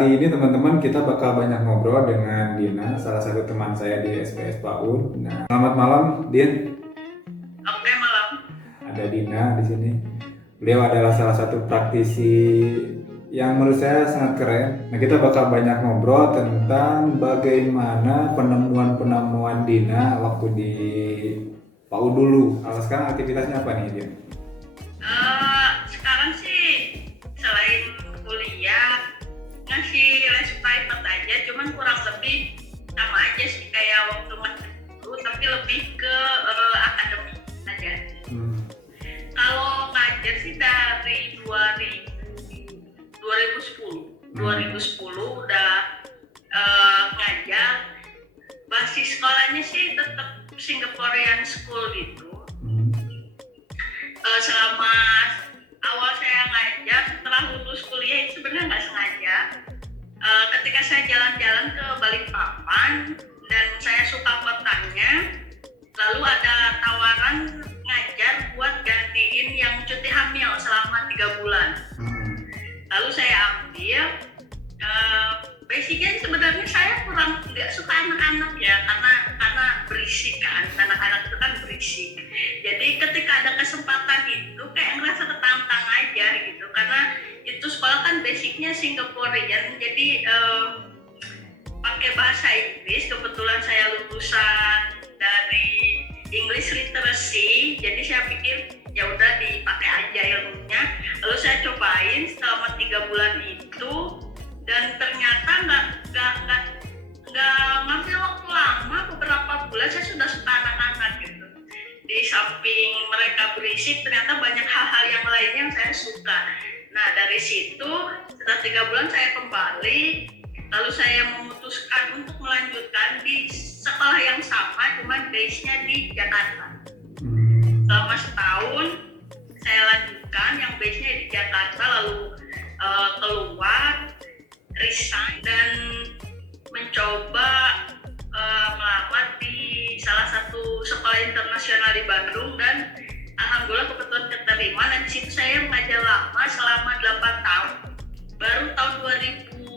kali ini teman-teman kita bakal banyak ngobrol dengan Dina, salah satu teman saya di SPS PAUD. Nah, selamat malam, Din. Oke, malam. Ada Dina di sini. Beliau adalah salah satu praktisi yang menurut saya sangat keren. Nah, kita bakal banyak ngobrol tentang bagaimana penemuan Dina waktu di PAUD dulu. Kalau sekarang aktivitasnya apa nih, Din? Sekarang sih selain kuliah ngasih les private aja, cuman kurang lebih sama aja sih kayak waktu masih dulu, tapi lebih ke akademik aja. Kalau ngajar sih dari 2010 udah ngajar. Basis sekolahnya sih tetap Singaporean School gitu. Selama awal saya ngajar, setelah lulus kuliah itu sebenarnya nggak sengaja. Ketika saya jalan-jalan ke Balikpapan dan saya suka kotanya, lalu ada tawaran ngajar buat gantiin yang cuti hamil selama 3 bulan. Lalu saya ambil. Basicnya sebenarnya saya kurang nggak suka anak-anak ya, karena berisik kan, anak-anak itu kan berisik. Jadi ketika ada kesempatan itu kayak ngerasa tertantang aja gitu, karena itu sekolah kan basicnya Singaporean, jadi pakai bahasa Inggris. Kebetulan saya lulusan dari English Literacy, jadi saya pikir ya udah dipakai aja ilmunya. Lalu saya cobain selama 3 bulan itu, dan ternyata nggak ngambil waktu lama, beberapa bulan saya sudah suka anak-anak gitu. Di samping mereka berisik, ternyata banyak hal-hal yang lain yang saya suka. Nah, dari situ setelah 3 bulan saya kembali, lalu saya memutuskan untuk melanjutkan di sekolah yang sama, cuma base-nya di Jakarta. Selama setahun saya lanjutkan yang base-nya di Jakarta, lalu keluar, resign, dan mencoba melamar di salah satu sekolah internasional di Bandung, dan alhamdulillah kebetulan keterima. Dan di situ saya mengajar lama selama 8 tahun. Baru tahun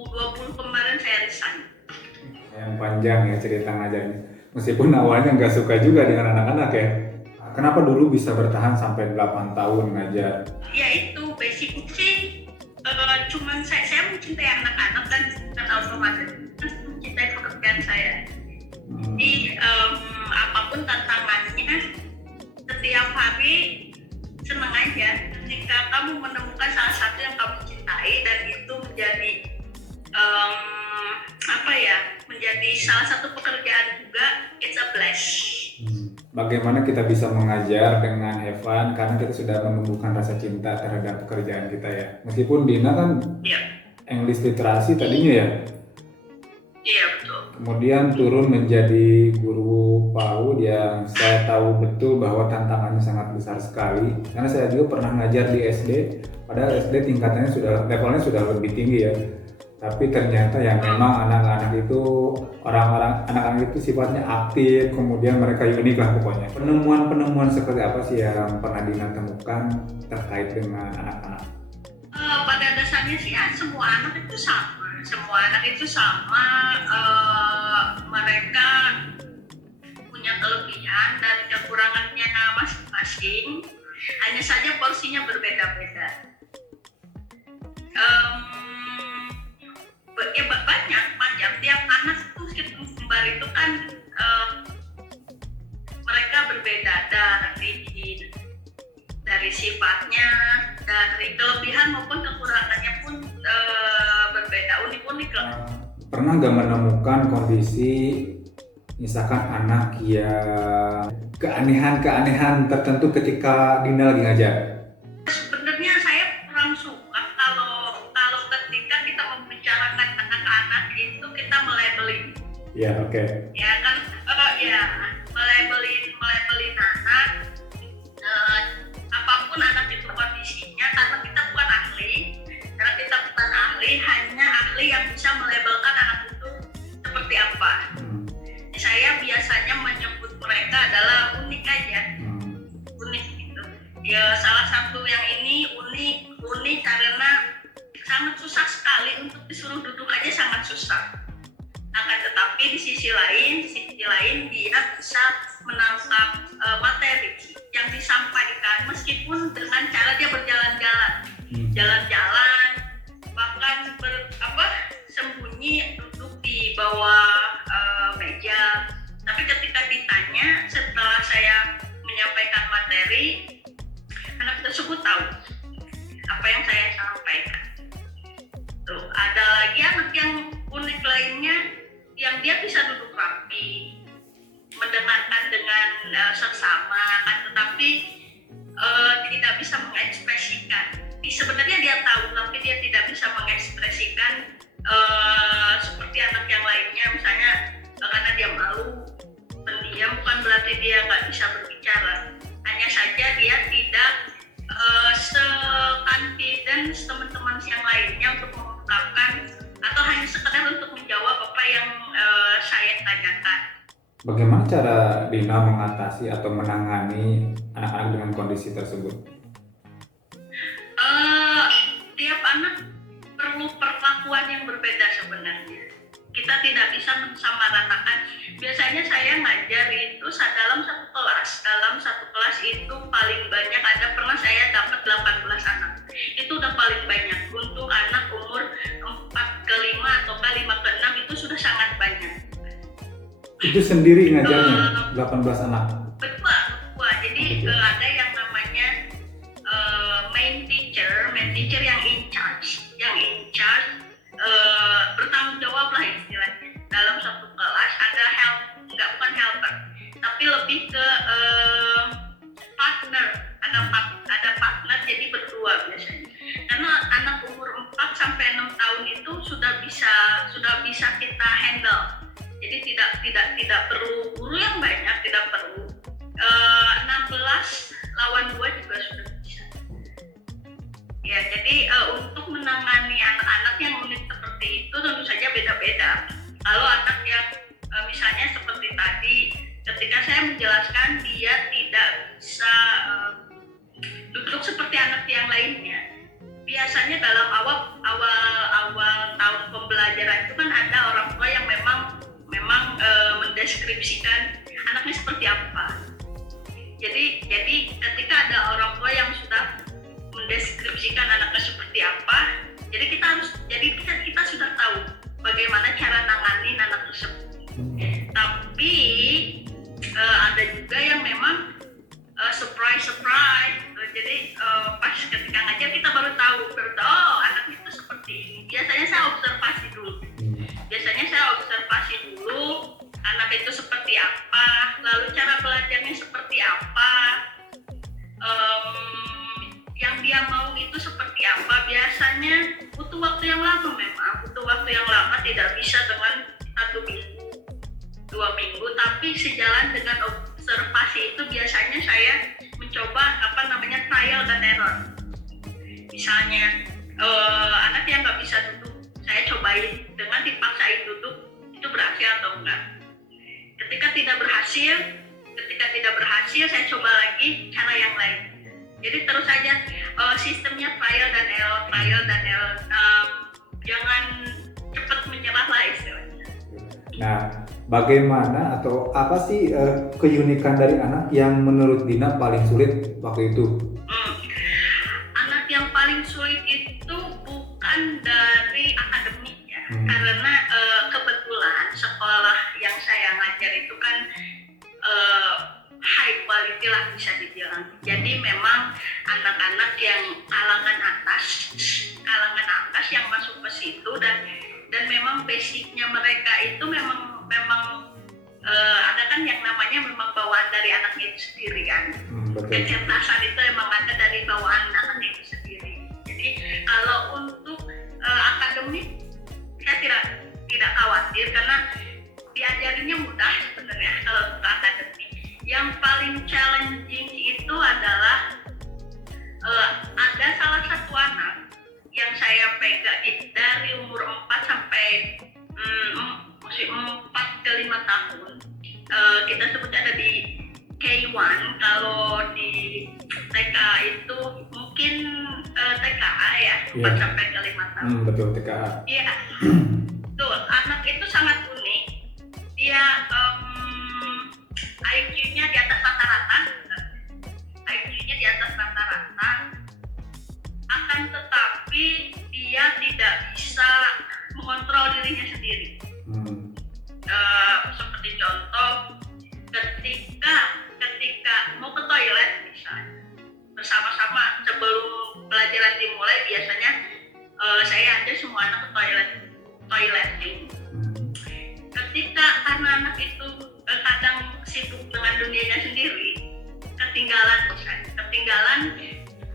2020 kemarin saya resign. Yang panjang ya cerita ngajarnya. Meskipun awalnya nggak suka juga dengan anak-anak ya. Kenapa dulu bisa bertahan sampai 8 tahun ngajar? Ya itu basic sih. Cuman saya mencintai anak-anak dan otomatis mencintai pekerjaan saya. Jadi apapun tantangannya, setiap hari senang aja ketika kamu menemukan salah satu yang kamu cintai, dan itu menjadi menjadi salah satu pekerjaan juga. It's a blessing. Bagaimana kita bisa mengajar dengan have fun karena kita sudah menumbuhkan rasa cinta terhadap pekerjaan kita ya. Meskipun Dina kan English literasi tadinya ya. Iya, betul. Kemudian turun menjadi guru PAUD yang saya tahu betul bahwa tantangannya sangat besar sekali. Karena saya juga pernah ngajar di SD, padahal SD tingkatannya levelnya sudah lebih tinggi ya. Tapi ternyata yang memang anak-anak itu anak-anak itu sifatnya aktif, kemudian mereka unik lah pokoknya. Penemuan seperti apa sih yang pernah Dina temukan terkait dengan anak-anak? Pada dasarnya sih ya, semua anak itu sama. Mereka punya kelebihan dan kekurangannya masing-masing. Hanya saja porsinya berbeda-beda. Banyak tiap anak itu kembar itu kan mereka berbeda dari sifatnya, dari kelebihan maupun kekurangannya pun berbeda, unik-unik lah. Pernah nggak menemukan kondisi misalkan anak yang keanehan tertentu ketika Dina lagi ngajar? Sebenarnya saya kurang suka kalau ketika kita membicarakan anak-anak itu kita melabeling. Ya, oke. Ya kan, melabeling anak, apapun anak itu kondisinya, karena kita bukan ahli, hanya ahli yang bisa melabelkan anak itu seperti apa. Saya biasanya menyebut mereka adalah unik aja, unik gitu. Ya, salah satu yang ini unik karena sangat susah sekali untuk disuruh duduk aja susah. Akan tetapi di sisi lain dia bisa menangkap materi yang disampaikan meskipun dengan cara dia berjalan-jalan, jalan-jalan, bahkan sembunyi duduk di bawah meja. Tapi ketika ditanya setelah saya menyampaikan materi, anak tersebut tahu apa yang saya sampaikan. Tuh, ada lagi anak yang unik lainnya yang dia bisa duduk rapi, mendengarkan dengan seksama, tetapi tidak bisa mengekspresikan. Sebenarnya dia tahu, tapi dia tidak bisa mengekspresikan seperti anak yang lainnya, misalnya karena dia malu, pendiam, bukan berarti dia nggak bisa berbicara. Hanya saja dia tidak se-confidence teman-teman yang lainnya untuk mengungkapkan atau hanya sekedar untuk menjawab apa yang saya tanyakan. Bagaimana cara Dina mengatasi atau menangani anak-anak dengan kondisi tersebut? Tiap anak perlu perlakuan yang berbeda sebenarnya. Kita tidak bisa mensamaratakan. Biasanya saya ngajar itu dalam satu kelas itu paling banyak pernah saya dapat 18 anak. Itu udah paling banyak. Untuk anak umur 4 ke 5 atau 5 ke 6 itu sudah sangat banyak. Itu sendiri ngajarnya 18 anak? Betul. Jadi ada yang namanya main teacher yang in charge bertanggung jawab lah istilahnya. Dalam satu kelas ada bukan helper, tapi lebih ke partner. Ada partner, jadi berdua biasanya. Karena anak umur 4 sampai 6 tahun itu sudah bisa kita handle. Jadi tidak perlu guru yang banyak, tidak perlu 16 lawan 2 juga sudah bisa. Ya, jadi untuk menangani anak-anak yang unik seperti itu tentu saja beda-beda. Kalau anak yang misalnya seperti tadi, ketika saya menjelaskan dia tidak bisa duduk seperti anak yang lainnya. Biasanya dalam awal tahun pembelajaran itu kan ada orang tua yang memang mendeskripsikan anaknya seperti apa. Jadi ketika ada orang tua yang sudah mendeskripsikan anaknya seperti apa, jadi kita sudah tahu bagaimana cara nanganin anak tersebut. Tapi ada juga yang memang surprise. Jadi pas ketika ngajar kita baru tahu oh anak itu seperti ini. Biasanya saya observasi dulu anak itu seperti apa, lalu cara belajarnya seperti apa, yang dia mau itu seperti apa. Biasanya butuh waktu yang lama, tidak bisa dengan 1 minggu, 2 minggu, tapi sejalan dengan observasi itu biasanya saya mencoba trial dan error. Misalnya anak yang nggak bisa duduk, saya cobain dengan dipaksain duduk, itu berhasil atau enggak. Ketika tidak berhasil, saya coba lagi cara yang lain. Jadi terus saja sistemnya trial dan error. Jangan cepat menyerah lah istilahnya. Nah, bagaimana atau apa sih keunikan dari anak yang menurut Dina paling sulit waktu itu? Anak yang paling sulit itu bukan dari akademik ya, karena kebetulan sekolah yang saya ngajar itu kan high quality lah bisa dibilang. Jadi memang anak-anak yang kalangan atas yang masuk ke situ dan memang basicnya mereka itu memang ada kan yang namanya memang bawaan dari anaknya itu sendiri kan. Kecerdasan itu memang ada dari bawaan anaknya itu sendiri. Jadi kalau untuk akademik saya tidak khawatir karena diajarinya mudah sebenarnya kalau untuk akademik. Yang paling challenging itu adalah ada salah satu anak yang saya pegang dari umur 4 sampai 4 ke 5 tahun. Kita sebutnya ada di K1, kalau di TK itu mungkin TKA ya, 4 sampai ke 5 tahun. Betul, TKA. Iya. Tuh,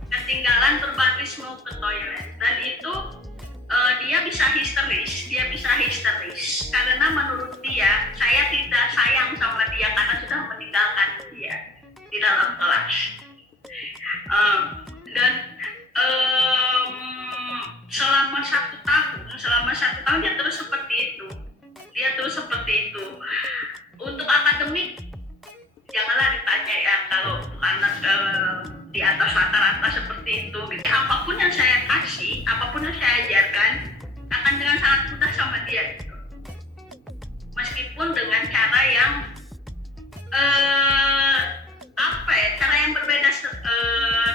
ketinggalan berbaris mau ke toilet, dan itu dia bisa histeris karena menurut dia saya tidak sayang sama dia karena sudah meninggalkan dia di dalam kelas. Dan selama satu tahun dia terus seperti itu. Untuk akademik janganlah ditanya ya, kalau anak di atas rata-rata seperti itu. Apapun yang saya kasih, apapun yang saya ajarkan akan dengan sangat mudah sama dia gitu. Meskipun dengan cara yang cara yang berbeda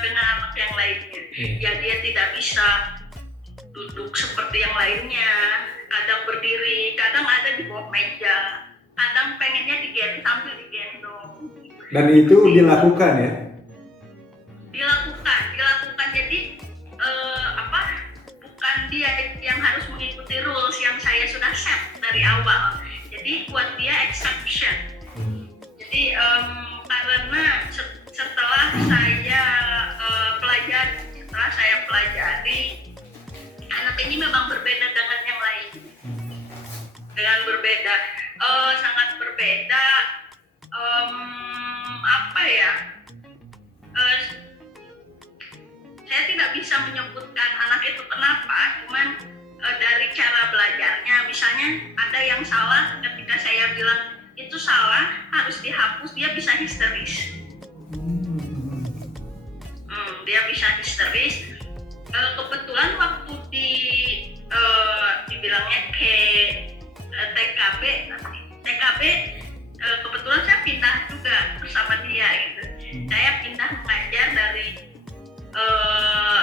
dengan anak yang lainnya. Ya dia tidak bisa duduk seperti yang lainnya, kadang berdiri, kadang ada di bawah meja, kadang pengennya sambil digendong. Dan itu dilakukan ya? Dilakukan. Jadi bukan dia yang harus mengikuti rules yang saya sudah set dari awal. Jadi buat dia exception. Jadi karena setelah saya pelajari, anak ini memang berbeda dengan yang lain. Sangat berbeda. Saya tidak bisa menyebutkan anak itu kenapa, cuman dari cara belajarnya. Misalnya ada yang salah, ketika saya bilang itu salah, harus dihapus, dia bisa histeris. Kebetulan waktu dibilangnya ke TKB, kebetulan saya pindah juga bersama dia gitu. Saya pindah mengajar dari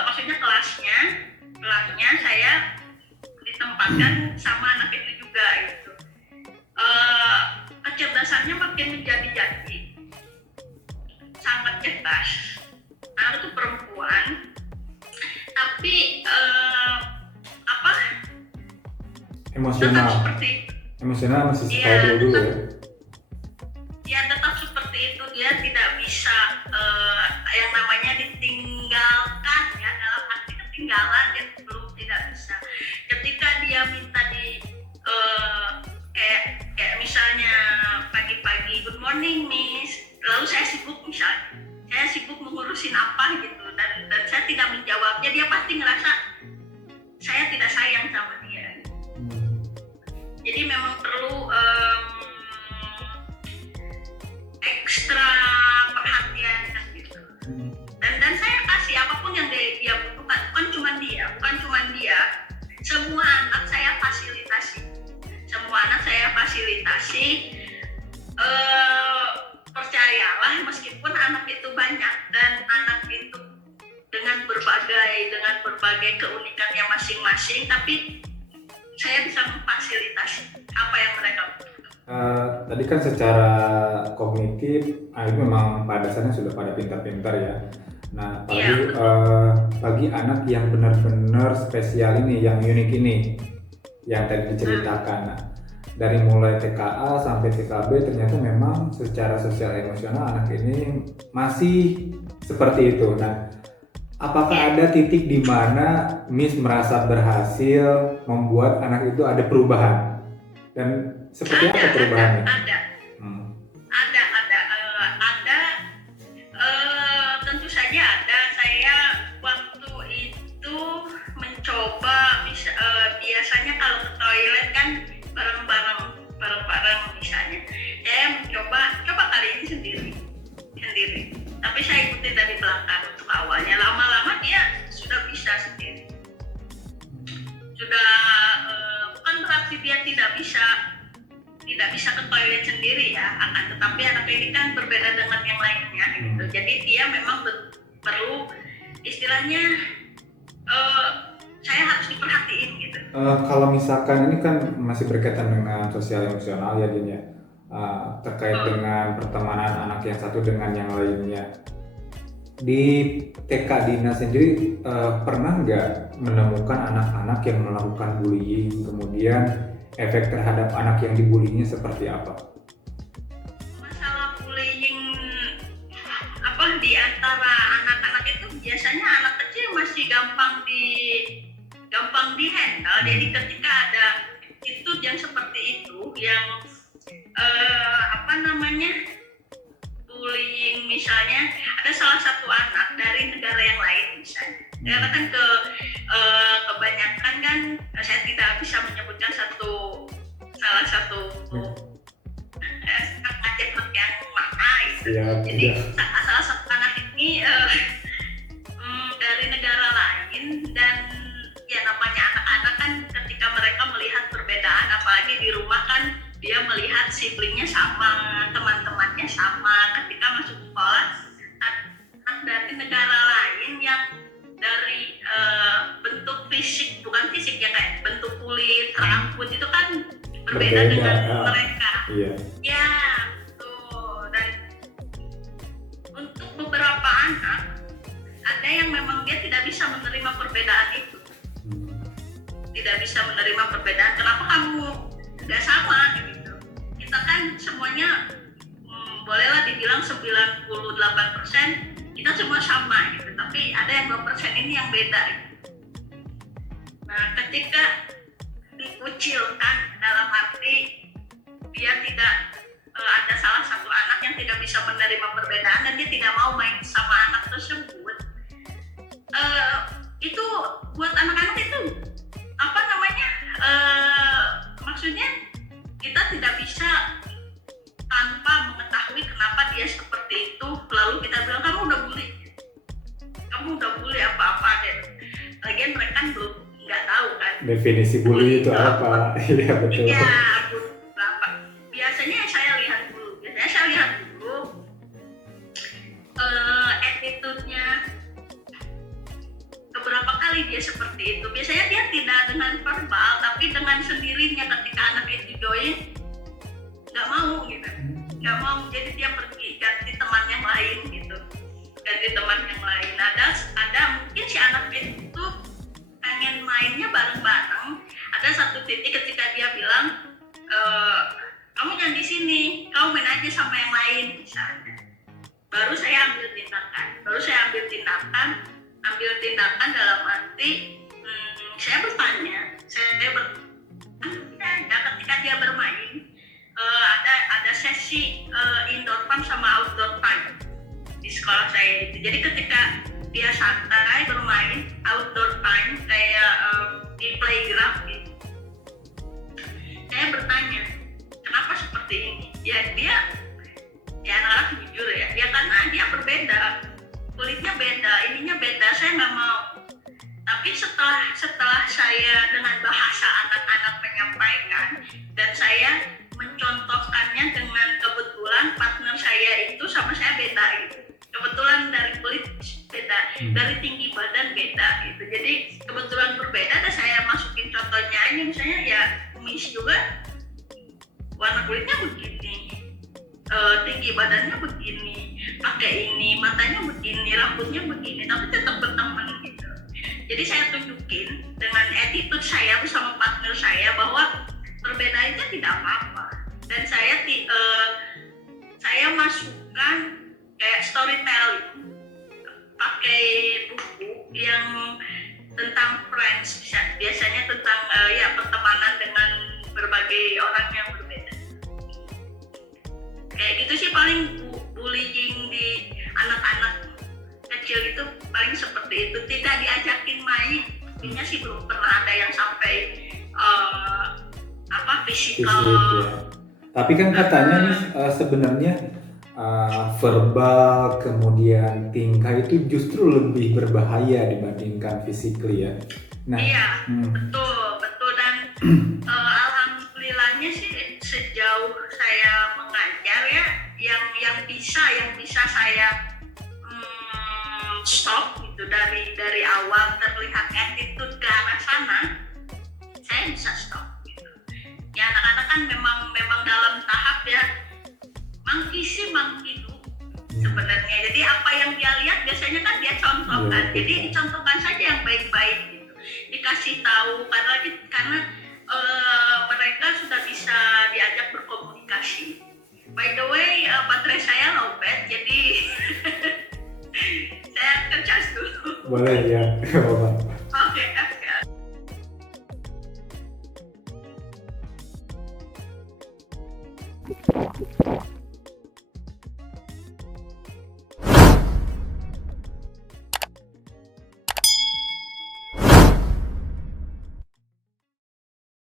maksudnya kelasnya saya ditempatkan sama anak itu juga gitu. Kecerdasannya makin menjadi-jadi, sangat cerdas. Anak itu perempuan, tapi emosional masih kayak dulu ya. Ya tetap seperti itu, dia tidak bisa yang namanya ditinggalkan ya, dalam arti ketinggalan dia belum tidak bisa. Ketika dia minta kayak misalnya pagi-pagi good morning miss, lalu saya sibuk mengurusin apa gitu, dan saya tidak menjawabnya, dia pasti ngerasa saya tidak sayang sama dia. Jadi memang perlu ekstra perhatian gitu. Dan saya kasih apapun yang dia butuhkan, bukan cuma dia, semua anak saya fasilitasi. Percayalah, meskipun anak itu banyak dan anak itu dengan berbagai keunikannya masing-masing, tapi saya bisa memfasilitasi apa yang mereka butuhkan. Tadi kan secara kognitif itu memang pada dasarnya sudah pada pintar-pintar ya. Nah, bagi anak yang benar-benar spesial ini, yang unik ini, yang tadi diceritakan, nah, dari mulai TKA sampai TKB ternyata memang secara sosial emosional anak ini masih seperti itu. Nah, apakah ada titik di mana Miss merasa berhasil membuat anak itu ada perubahan? Dan seperti apa perubahannya? Ada. Tentu saja ada. Saya waktu itu mencoba, biasanya kalau ke toilet kan bareng-bareng misalnya. Saya mencoba kali ini sendiri. Tapi saya ikuti dari belakang untuk awalnya. Lama-lama dia sudah bisa sendiri. Bukan berarti dia tidak bisa ke toilet sendiri ya, tetapi anak ini kan berbeda dengan yang lainnya gitu. Jadi dia memang perlu istilahnya saya harus diperhatiin gitu. Kalau misalkan ini kan masih berkaitan dengan sosial emosional ya Din ya, terkait dengan pertemanan anak yang satu dengan yang lainnya. Di TK Dina sendiri pernah nggak menemukan anak-anak yang melakukan bullying, kemudian efek terhadap anak yang dibulinya seperti apa? Masalah bullying di antara anak-anak itu biasanya anak kecil masih gampang di handle. Jadi ketika ada attitude yang seperti itu, yang bullying misalnya, ada salah satu anak dari negara yang lain misalnya. Karena kan kebanyakan kan saya tidak bisa menyebutkan salah satu anak yang mana gitu. Ya, jadi salah satu anak ini dari negara lain, dan ya namanya anak-anak kan ketika mereka melihat perbedaan, apalagi di rumah kan dia melihat siblingnya sama, teman-temannya sama, ketika masuk sekolah anak dari negara lain yang dari bentuk fisik, bukan fisik ya, kayak bentuk kulit, rambut itu kan berbeda dengan mereka. Iya. Ya, tuh. Dan untuk beberapa anak ada yang memang dia tidak bisa menerima perbedaan itu. Tidak bisa menerima perbedaan. Kenapa kamu nggak sama gitu? Kita kan semuanya bolehlah dibilang 98% kita semua sama gitu. Tapi ada yang 2% ini yang beda gitu. Nah, ketika dikucilkan dalam arti dia tidak ada salah satu anak yang tidak bisa menerima perbedaan dan dia tidak mau main sama anak tersebut, itu buat anak-anak itu maksudnya kita tidak bisa tanpa mengetahui kenapa dia seperti itu lalu kita bilang kamu udah bully apa-apa deh. Lagian mereka belum nggak tahu kan definisi bully itu apa. Iya betul. Iya, apa biasanya saya lihat dulu attitude-nya beberapa kali dia seperti itu. Biasanya dia tidak dengan verbal, tapi dengan sendirinya ketika anak itu join nggak mau gitu, jadi dia pergi ganti teman yang lain gitu, ada mungkin si anak itu pengen mainnya bareng-bareng. Ada satu titik ketika dia bilang kamu jangan di sini, kamu main aja sama yang lain misalnya. Baru saya ambil tindakan dalam arti saya bertanya, ketika dia bermain ada sesi indoor time sama outdoor time di sekolah saya itu. Jadi ketika dia santai bermain outdoor time kayak di playground gitu, saya bertanya kenapa seperti ini. Ya anak-anak jujur ya, dia karena dia berbeda, kulitnya beda, ininya beda, saya nggak mau. Tapi setelah saya dengan bahasa anak-anak menyampaikan dan saya mencontohkannya dengan kebetulan partner saya itu sama saya beda gitu. Kebetulan dari kulit beda, dari tinggi badan beda gitu. Jadi kebetulan berbeda dan saya masukin contohnya ini, misalnya ya Miss juga warna kulitnya begini, tinggi badannya begini, pakai ini, matanya begini, rambutnya begini, tapi tetap berteman gitu. Jadi saya tunjukin dengan attitude saya bersama partner saya bahwa perbedaannya tidak apa-apa. Dan saya masukkan kayak storytelling, pakai buku yang tentang friends, biasanya tentang pertemanan dengan berbagai orang yang berbeda. Kayak gitu sih paling bullying di anak-anak kecil itu paling seperti itu. Tidak diajakin main, intinya sih belum pernah ada yang sampai fisikal. Ya. Tapi kan katanya nih sebenarnya verbal kemudian tingkah itu justru lebih berbahaya dibandingkan physically ya. Nah, iya, betul dan alhamdulillahnya sih sejauh saya mengajar ya, yang bisa saya stop gitu dari awal terlihat attitude ke arah sana, saya bisa stop gitu. Ya anak-anak kan memang dalam tahap ya monkey do sebenarnya. Jadi apa yang dia lihat biasanya kan dia contohkan. Jadi dicontohkan saja yang baik-baik gitu. Dikasih tahu karena mereka sudah bisa diajak berkomunikasi. By the way, baterai saya lowbat, jadi Boleh ya, nggak apa-apa. Oke, oke.